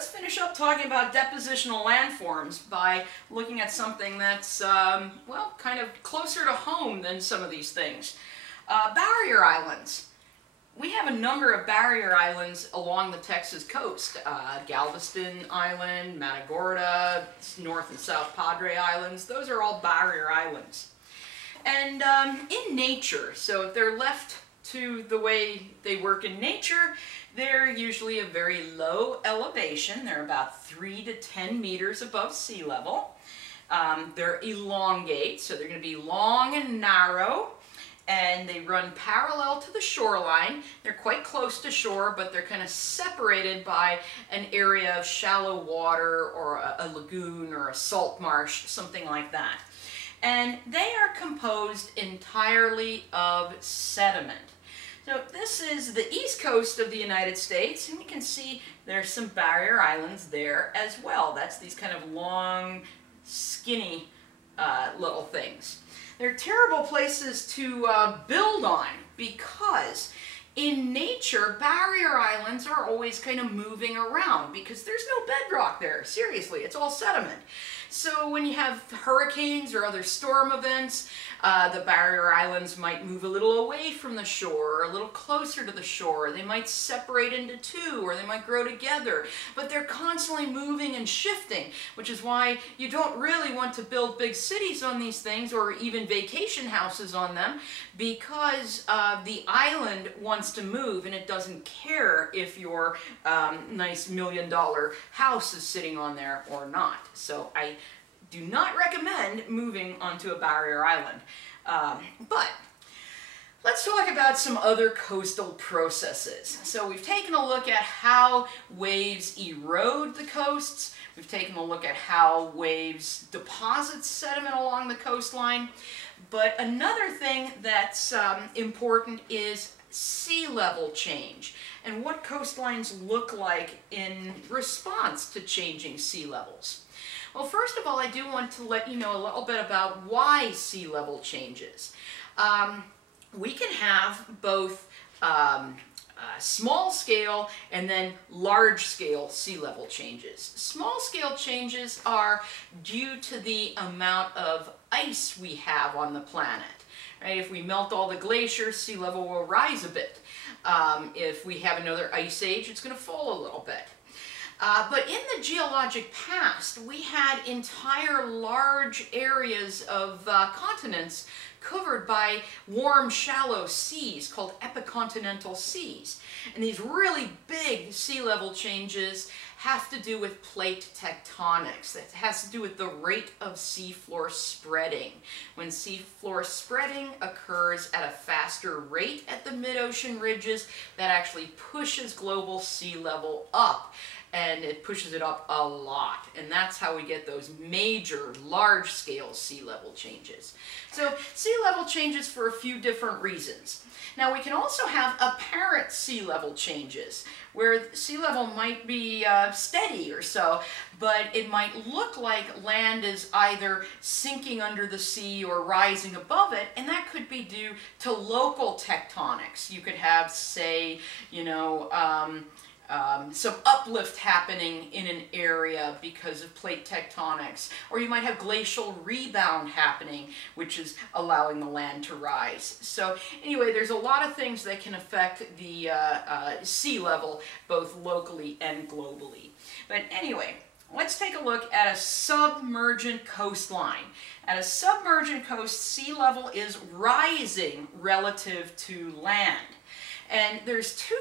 let's finish up talking about depositional landforms by looking at something that's, well, kind of closer to home than some of these things. Barrier islands. We have a number of barrier islands along the Texas coast. Galveston Island, Matagorda, North and South Padre Islands, those are all barrier islands. And in nature, so if they're left to the way they work in nature, they're usually a very low elevation. They're about 3 to 10 meters above sea level. They're elongate, so they're going to be long and narrow, and they run parallel to the shoreline. They're quite close to shore, but they're kind of separated by an area of shallow water or a lagoon or a salt marsh, something like that. And they are composed entirely of sediment. So this is the east coast of the United States, and you can see there's some barrier islands there as well. That's these kind of long, skinny little things. They're terrible places to build on because in nature, barrier islands are always kind of moving around because there's no bedrock there. Seriously, it's all sediment. So when you have hurricanes or other storm events, the barrier islands might move a little away from the shore or a little closer to the shore. They might separate into two, or they might grow together. But they're constantly moving and shifting, which is why you don't really want to build big cities on these things or even vacation houses on them, because the island wants to move and it doesn't care if your nice $1 million house is sitting on there or not. So I do not recommend moving onto a barrier island. But let's talk about some other coastal processes. So we've taken a look at how waves erode the coasts. We've taken a look at how waves deposit sediment along the coastline. But another thing that's important is sea level change and what coastlines look like in response to changing sea levels. Well, first of all, I do want to let you know a little bit about why sea level changes. We can have both small scale and then large scale sea level changes. Small scale changes are due to the amount of ice we have on the planet. Right? If we melt all the glaciers, sea level will rise a bit. If we have another ice age, it's going to fall a little bit. But in the geologic past, we had entire large areas of continents covered by warm, shallow seas called epicontinental seas. And these really big sea level changes have to do with plate tectonics. It has to do with the rate of seafloor spreading. When seafloor spreading occurs at a faster rate at the mid-ocean ridges, that actually pushes global sea level up. And it pushes it up a lot. And that's how we get those major, large-scale sea level changes. So sea level changes for a few different reasons. Now we can also have apparent sea level changes, where sea level might be steady or so, but it might look like land is either sinking under the sea or rising above it, and that could be due to local tectonics. You could have, say, you know, some uplift happening in an area because of plate tectonics. Or you might have glacial rebound happening, which is allowing the land to rise. So anyway, there's a lot of things that can affect the sea level, both locally and globally. But anyway, let's take a look at a submergent coastline. At a submergent coast, sea level is rising relative to land. And there's two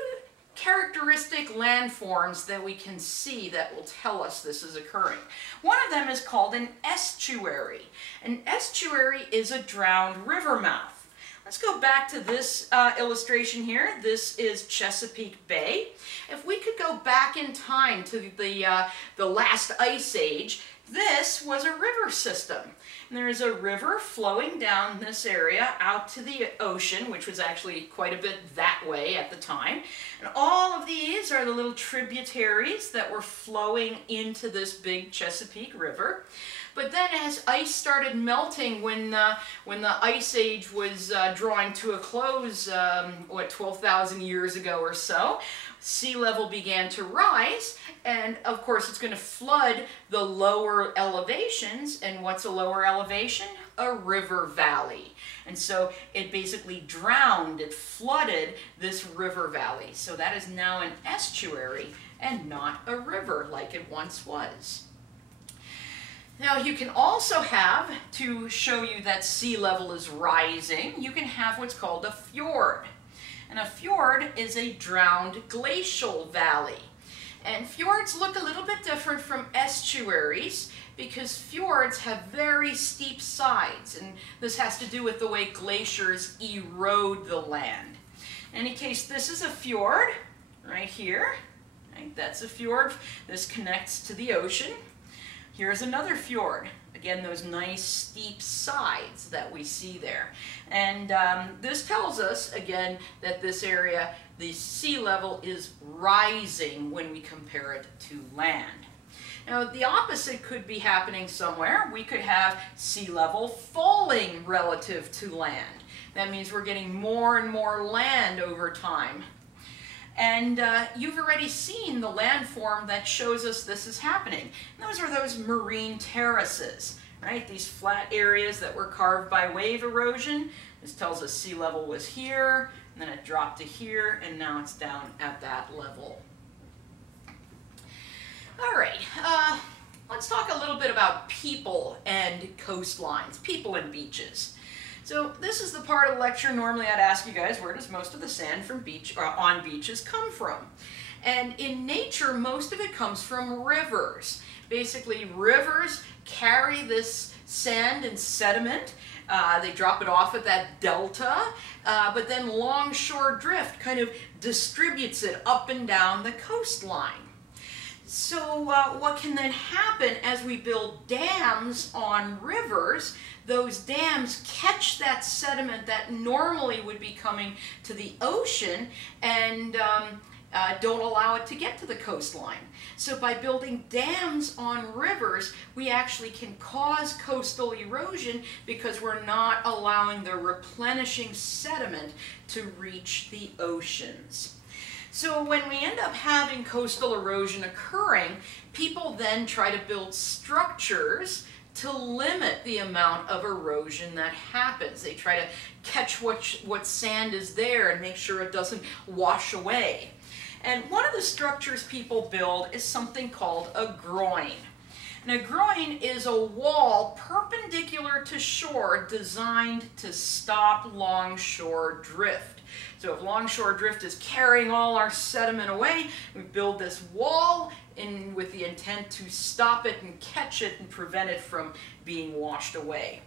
characteristic landforms that we can see that will tell us this is occurring. One of them is called an estuary. An estuary is a drowned river mouth. Let's go back to this illustration here. This is Chesapeake Bay. If we could go back in time to the last ice age, this was a river system. And there is a river flowing down this area out to the ocean, which was actually quite a bit that way at the time. And all of these are the little tributaries that were flowing into this big Chesapeake River. But then as ice started melting when the Ice Age was drawing to a close, 12,000 years ago or so, sea level began to rise, and of course it's going to flood the lower elevations. And what's a lower elevation? A river valley. And so it basically drowned, it flooded this river valley. So that is now an estuary and not a river like it once was. Now you can also have, to show you that sea level is rising, you can have what's called a fjord. And a fjord is a drowned glacial valley. And fjords look a little bit different from estuaries because fjords have very steep sides, and this has to do with the way glaciers erode the land. In any case, this is a fjord right here. Right? That's a fjord. This connects to the ocean. Here's another fjord. Again, those nice steep sides that we see there. And this tells us, again, that this area, the sea level is rising when we compare it to land. Now, the opposite could be happening somewhere. We could have sea level falling relative to land. That means we're getting more and more land over time. And you've already seen the landform that shows us this is happening. And those are those marine terraces, right? These flat areas that were carved by wave erosion. This tells us sea level was here, and then it dropped to here, and now it's down at that level. All right, let's talk a little bit about people and coastlines, people and beaches. So this is the part of the lecture normally I'd ask you guys, where does most of the sand from on beaches come from? And in nature, most of it comes from rivers. Basically, rivers carry this sand and sediment. They drop it off at that delta, but then longshore drift kind of distributes it up and down the coastline. So what can then happen as we build dams on rivers? Those dams catch that sediment that normally would be coming to the ocean and don't allow it to get to the coastline. So by building dams on rivers, we actually can cause coastal erosion because we're not allowing the replenishing sediment to reach the oceans. So when we end up having coastal erosion occurring, people then try to build structures to limit the amount of erosion that happens. They try to catch what sand is there and make sure it doesn't wash away. And one of the structures people build is something called a groin. And a groin is a wall perpendicular to shore designed to stop longshore drift. So if longshore drift is carrying all our sediment away, we build this wall with the intent to stop it and catch it and prevent it from being washed away.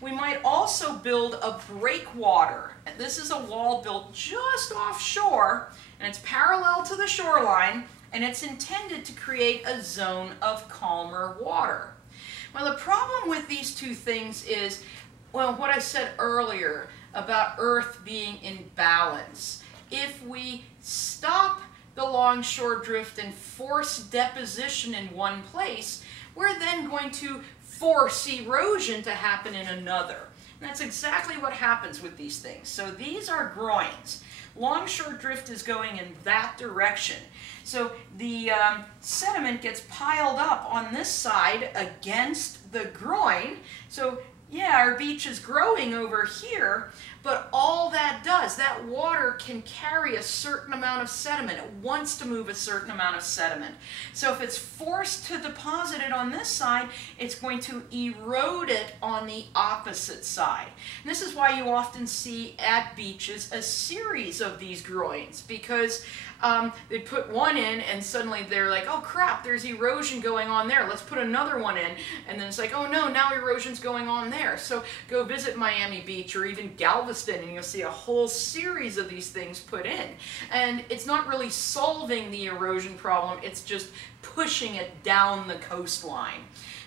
We might also build a breakwater. And this is a wall built just offshore, and it's parallel to the shoreline, and it's intended to create a zone of calmer water. Well, the problem with these two things is, well, what I said earlier about Earth being in balance. If we stop the longshore drift and force deposition in one place, we're then going to force erosion to happen in another. And that's exactly what happens with these things. So these are groins. Longshore drift is going in that direction. So the sediment gets piled up on this side against the groin. So yeah, our beach is growing over here, but all that does, that water can carry a certain amount of sediment. It wants to move a certain amount of sediment. So if it's forced to deposit it on this side, it's going to erode it on the opposite side. And this is why you often see at beaches a series of these groins, because they put one in and suddenly they're like, oh crap, there's erosion going on there. Let's put another one in. And then it's like, oh no, now erosion's going on there. So go visit Miami Beach or even Galveston and you'll see a whole series of these things put in. And it's not really solving the erosion problem, it's just pushing it down the coastline.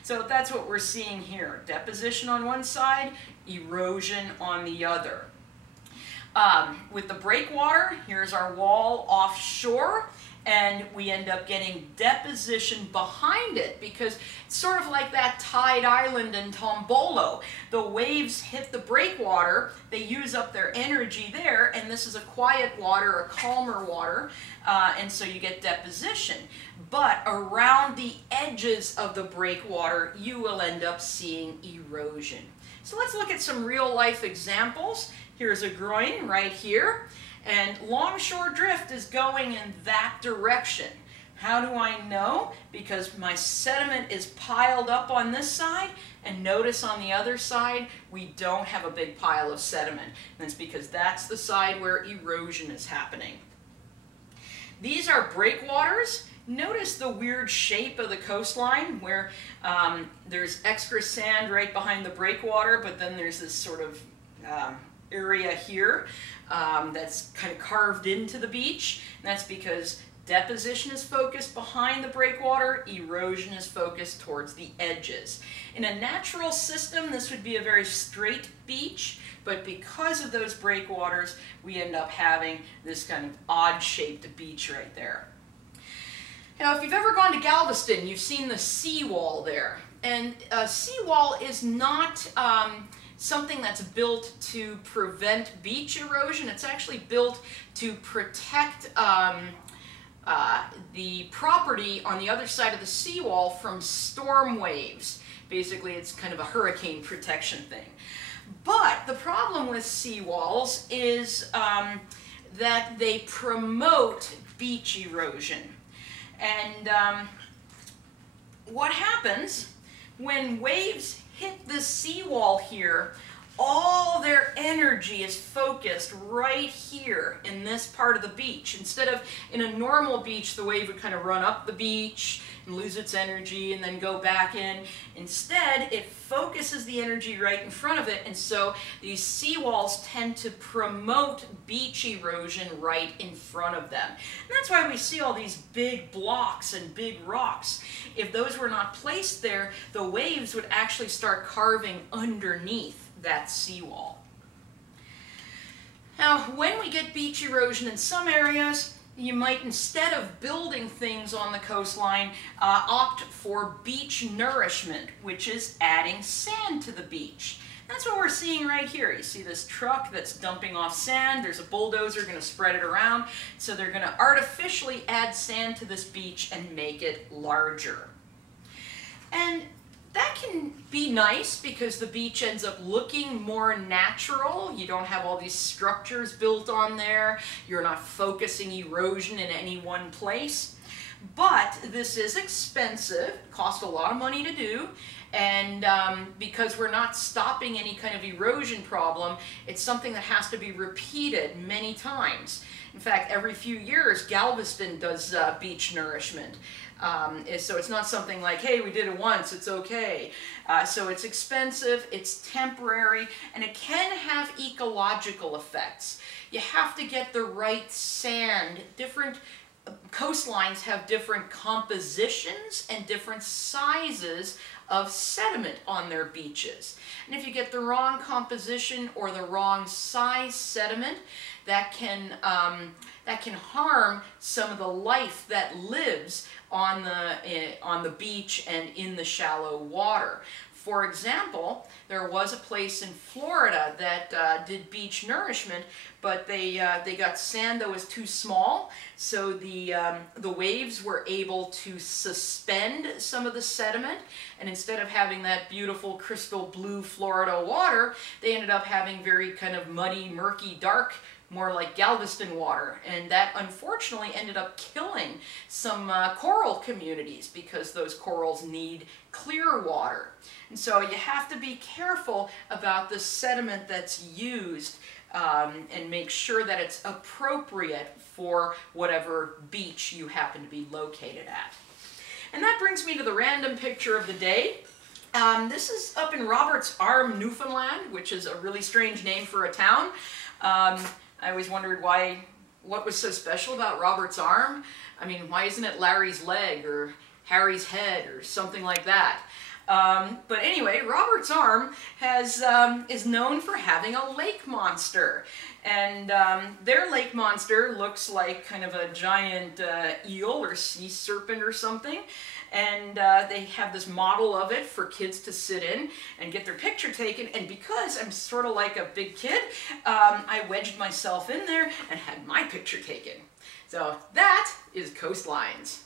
So that's what we're seeing here. Deposition on one side, erosion on the other. With the breakwater, here's our wall offshore, and we end up getting deposition behind it, because it's sort of like that tide island in Tombolo. The waves hit the breakwater, they use up their energy there, and this is a quiet water, a calmer water, and so you get deposition. But around the edges of the breakwater, you will end up seeing erosion. So let's look at some real life examples. Here's a groin right here, and longshore drift is going in that direction. How do I know? Because my sediment is piled up on this side, and notice on the other side we don't have a big pile of sediment. And that's because that's the side where erosion is happening. These are breakwaters. Notice the weird shape of the coastline where there's extra sand right behind the breakwater, but then there's this sort of area here that's kind of carved into the beach. And that's because deposition is focused behind the breakwater, erosion is focused towards the edges. In a natural system, this would be a very straight beach, but because of those breakwaters, we end up having this kind of odd-shaped beach right there. Now, if you've ever gone to Galveston, you've seen the seawall there. And a seawall is not something that's built to prevent beach erosion. It's actually built to protect the property on the other side of the seawall from storm waves. Basically, it's kind of a hurricane protection thing. But the problem with seawalls is that they promote beach erosion. And what happens when waves hit the seawall here, all their energy is focused right here in this part of the beach. Instead of in a normal beach, the wave would kind of run up the beach and lose its energy and then go back in. Instead, it focuses the energy right in front of it, and so these seawalls tend to promote beach erosion right in front of them. And that's why we see all these big blocks and big rocks. If those were not placed there, the waves would actually start carving underneath that seawall. Now, when we get beach erosion in some areas, you might, instead of building things on the coastline, opt for beach nourishment, which is adding sand to the beach. That's what we're seeing right here. You see this truck that's dumping off sand. There's a bulldozer going to spread it around. So they're going to artificially add sand to this beach and make it larger. And that can be nice because the beach ends up looking more natural. You don't have all these structures built on there. You're not focusing erosion in any one place. But this is expensive, costs a lot of money to do, and because we're not stopping any kind of erosion problem, it's something that has to be repeated many times. In fact, every few years, Galveston does beach nourishment. So it's not something like, hey, we did it once, it's okay. So it's expensive, it's temporary, and it can have ecological effects. You have to get the right sand. Different coastlines have different compositions and different sizes of sediment on their beaches. And if you get the wrong composition or the wrong size sediment, that can harm some of the life that lives on the beach and in the shallow water. For example, there was a place in Florida that did beach nourishment, but they got sand that was too small, so the waves were able to suspend some of the sediment, and instead of having that beautiful crystal blue Florida water, they ended up having very kind of muddy, murky, dark, more like Galveston water, and that unfortunately ended up killing some coral communities because those corals need clear water. And so you have to be careful about the sediment that's used and make sure that it's appropriate for whatever beach you happen to be located at. And that brings me to the random picture of the day. This is up in Roberts Arm, Newfoundland, which is a really strange name for a town. I always wondered what was so special about Robert's Arm. I mean, why isn't it Larry's leg or Harry's head or something like that? But anyway, Robert's Arm is known for having a lake monster. And their lake monster looks like kind of a giant eel or sea serpent or something. And they have this model of it for kids to sit in and get their picture taken. And because I'm sort of like a big kid, I wedged myself in there and had my picture taken. So that is Coastlines.